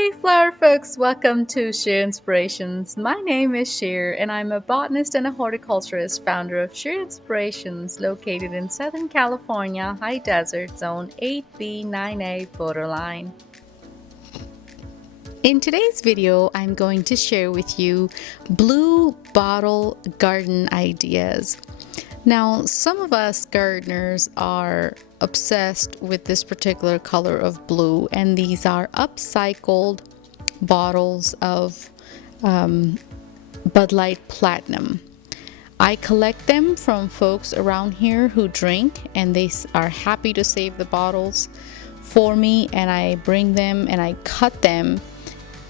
Hey flower folks, welcome to Sheer Inspirations. My name is Sheer and I'm a botanist and a horticulturist, founder of Sheer Inspirations, located in Southern California, High Desert Zone 8B 9A borderline. In today's video, I'm going to share with you blue bottle garden ideas. Now, some of us gardeners are obsessed with this particular color of blue, and these are upcycled bottles of Bud Light Platinum. I collect them from folks around here who drink, and they are happy to save the bottles for me, and I bring them and I cut them.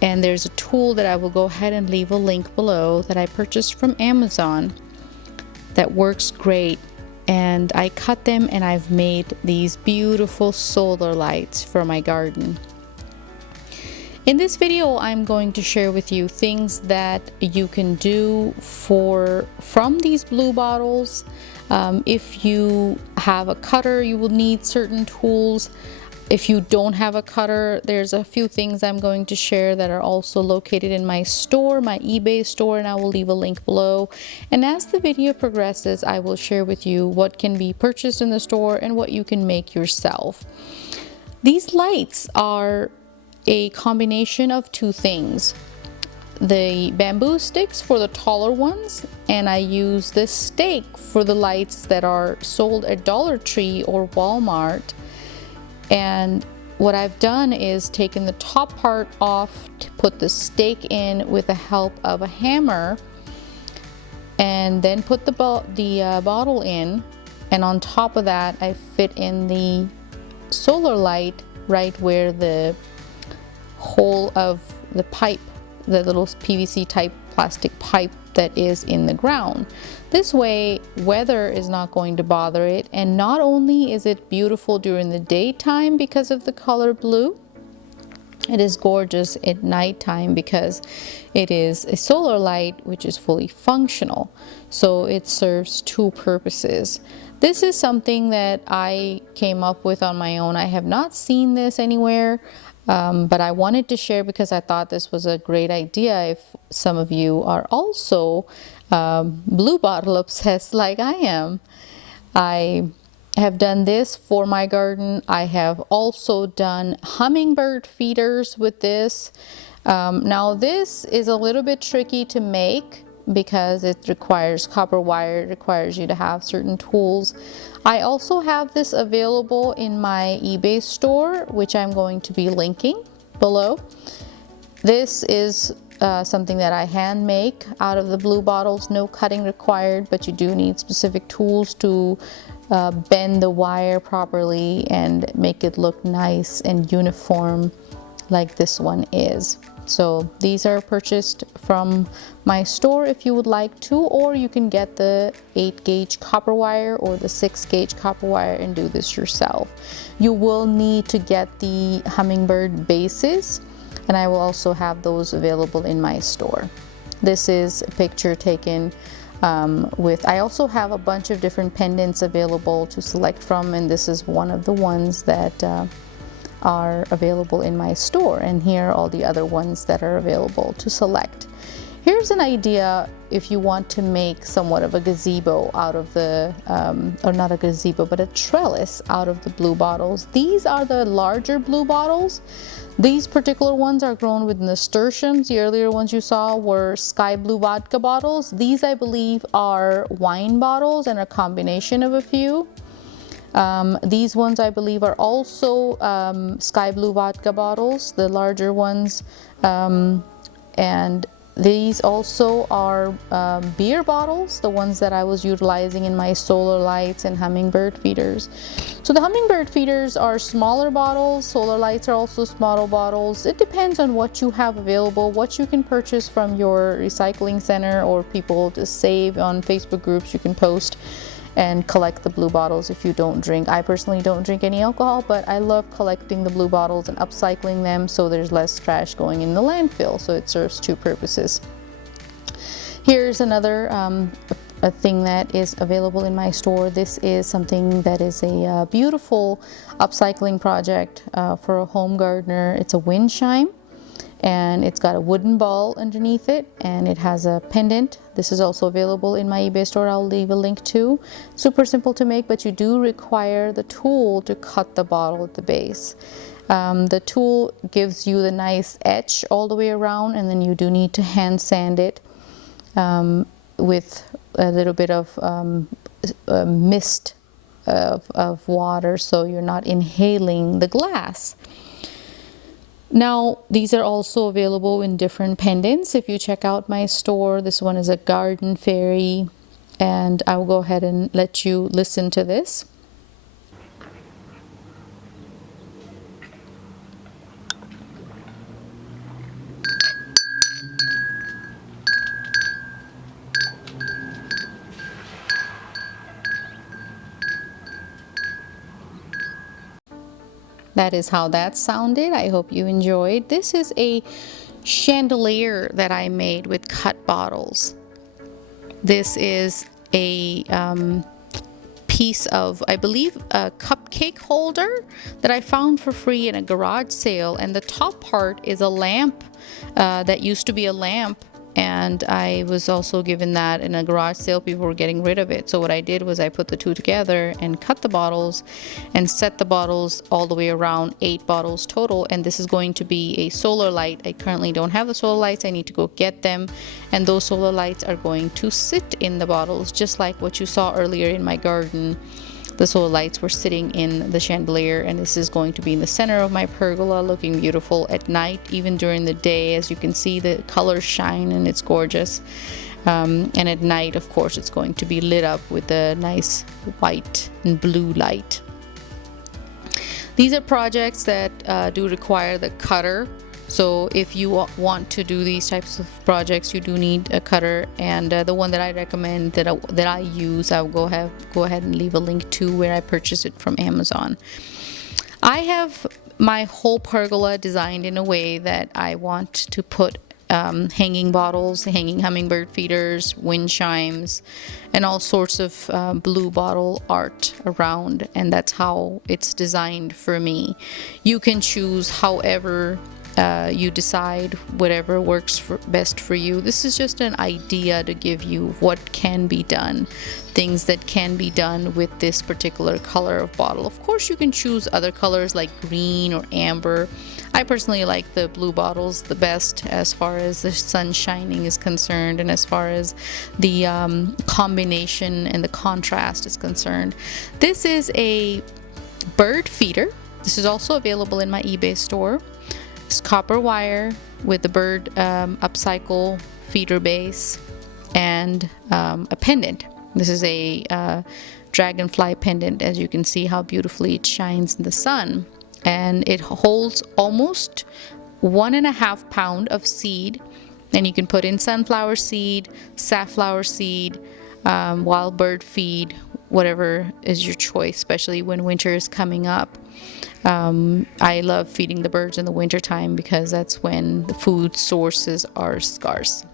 And there's a tool that I will go ahead and leave a link below that I purchased from Amazon that works great. And I cut them and I've made these beautiful solar lights for my garden. In this video, I'm going to share with you things that you can do from these blue bottles. If you have a cutter, you will need certain tools. If you don't have a cutter, there's a few things I'm going to share that are also located in my store, my eBay store, and I will leave a link below. And as the video progresses, I will share with you what can be purchased in the store and what you can make yourself. These lights are a combination of two things. The bamboo sticks for the taller ones, and I use this stake for the lights that are sold at Dollar Tree or Walmart. And what I've done is taken the top part off to put the stake in with the help of a hammer, and then put the bottle in, and on top of that I fit in the solar light right where the hole of the pipe, the little PVC type plastic pipe that is in the ground. This way weather is not going to bother it, and not only is it beautiful during the daytime because of the color blue, it is gorgeous at nighttime because it is a solar light which is fully functional, so it serves two purposes. This is something that I came up with on my own. I have not seen this anywhere. But I wanted to share because I thought this was a great idea if some of you are also blue bottle obsessed like I am. I have done this for my garden. I have also done hummingbird feeders with this. Now this is a little bit tricky to make because it requires copper wire, it requires you to have certain tools. I also have this available in my eBay store, which I'm going to be linking below. This is something that I hand make out of the blue bottles, no cutting required, but you do need specific tools to bend the wire properly and make it look nice and uniform like this one is. So these are purchased from my store if you would like to, or you can get the 8-gauge copper wire or the 6-gauge copper wire and do this yourself. You will need to get the hummingbird bases, and I will also have those available in my store. This is a picture taken I also have a bunch of different pendants available to select from, and this is one of the ones that are available in my store, and here are all the other ones that are available to select. Here's an idea if you want to make somewhat of a gazebo out of the or not a gazebo but a trellis out of the blue bottles. These are the larger blue bottles. These particular ones are grown with nasturtiums. The earlier ones you saw were sky blue vodka bottles. These I believe are wine bottles and a combination of a few. These ones I believe are also sky blue vodka bottles, the larger ones, and these also are beer bottles, the ones that I was utilizing in my solar lights and hummingbird feeders. So the hummingbird feeders are smaller bottles, solar lights are also smaller bottles. It depends on what you have available, what you can purchase from your recycling center, or people to save on Facebook groups you can post and collect the blue bottles if you don't drink. I personally don't drink any alcohol, but I love collecting the blue bottles and upcycling them so there's less trash going in the landfill, so it serves two purposes. Here's another a thing that is available in my store. This is something that is a beautiful upcycling project for a home gardener. It's a wind chime. and it's got a wooden ball underneath it, and it has a pendant. This is also available in my eBay store. I'll leave a link to. Super simple to make, but you do require the tool to cut the bottle at the base. The tool gives you the nice edge all the way around, and then you do need to hand sand it with a little bit of mist of water, so you're not inhaling the glass. Now, these are also available in different pendants. If you check out my store, this one is a garden fairy, and I will go ahead and let you listen to this. That is how that sounded. I hope you enjoyed. This is a chandelier that I made with cut bottles. This is a piece of, I believe, a cupcake holder that I found for free in a garage sale, and the top part is a lamp that used to be a lamp, and I was also given that in a garage sale. People were getting rid of it, so what I did was I put the two together and cut the bottles and set the bottles all the way around, 8 bottles total. And this is going to be a solar light. I currently don't have the solar lights. I need to go get them, and those solar lights are going to sit in the bottles, just like what you saw earlier in my garden. The solar lights were sitting in the chandelier, and this is going to be in the center of my pergola, looking beautiful at night, even during the day. As you can see, the colors shine and it's gorgeous. And at night, of course, it's going to be lit up with a nice white and blue light. These are projects that do require the cutter. So if you want to do these types of projects, you do need a cutter, and the one that I recommend that I use, I'll go ahead and leave a link to where I purchased it from Amazon. I have my whole pergola designed in a way that I want to put hanging bottles, hanging hummingbird feeders, wind chimes, and all sorts of blue bottle art around, and that's how it's designed for me. You can choose however you decide, whatever works best for you. This is just an idea to give you what can be done, things that can be done with this particular color of bottle. Of course, you can choose other colors like green or amber. I personally like the blue bottles the best as far as the sun shining is concerned, and as far as the combination and the contrast is concerned. This is a bird feeder. This is also available in my eBay store. It's copper wire with the bird upcycle feeder base and a pendant. This is a dragonfly pendant. As you can see how beautifully it shines in the sun, and it holds almost 1.5 pounds of seed, and you can put in sunflower seed, safflower seed, wild bird feed, whatever is your choice, especially when winter is coming up. I love feeding the birds in the winter time because that's when the food sources are scarce.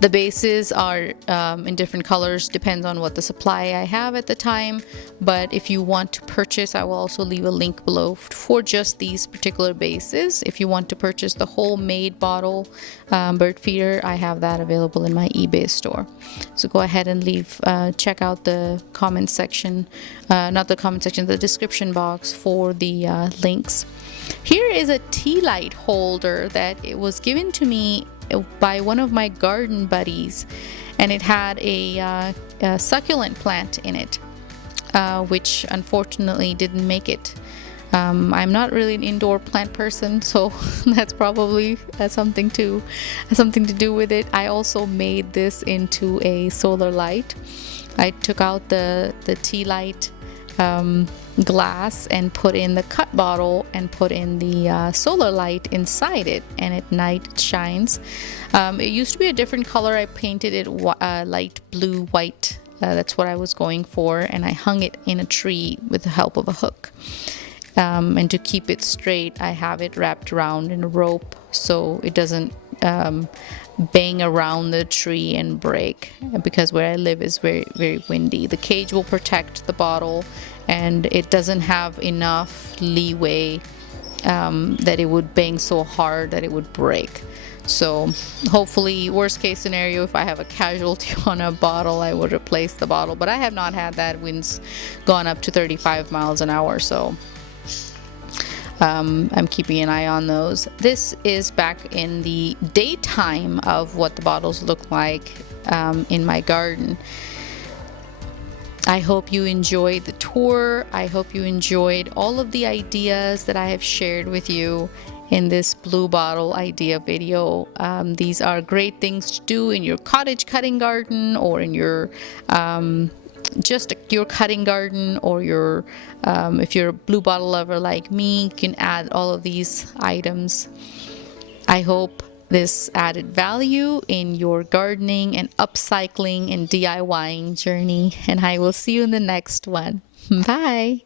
The bases are in different colors, depends on what the supply I have at the time. But if you want to purchase, I will also leave a link below for just these particular bases. If you want to purchase the whole made bottle bird feeder, I have that available in my eBay store. So go ahead and check out the comment section, not the comment section, the description box for the links. Here is a tea light holder that it was given to me by one of my garden buddies, and it had a succulent plant in it, which unfortunately didn't make it. I'm not really an indoor plant person, so that's probably something to do with it. I also made this into a solar light. I took out the tea light glass and put in the cut bottle and put in the solar light inside it, and at night it shines. It used to be a different color. I painted it light blue white. That's what I was going for, and I hung it in a tree with the help of a hook. And to keep it straight, I have it wrapped around in a rope so it doesn't bang around the tree and break, because where I live is very, very windy. The cage will protect the bottle, and it doesn't have enough leeway that it would bang so hard that it would break. So hopefully, worst case scenario, if I have a casualty on a bottle, I would replace the bottle. But I have not had that. Wind's gone up to 35 miles an hour, so I'm keeping an eye on those. This is back in the daytime of what the bottles look like in my garden. I hope you enjoyed the tour. I hope you enjoyed all of the ideas that I have shared with you in this blue bottle idea video. These are great things to do in your cottage cutting garden, or in your just your cutting garden, or your if you're a blue bottle lover like me, you can add all of these items. I hope this added value in your gardening and upcycling and DIYing journey, and I will see you in the next one. Bye.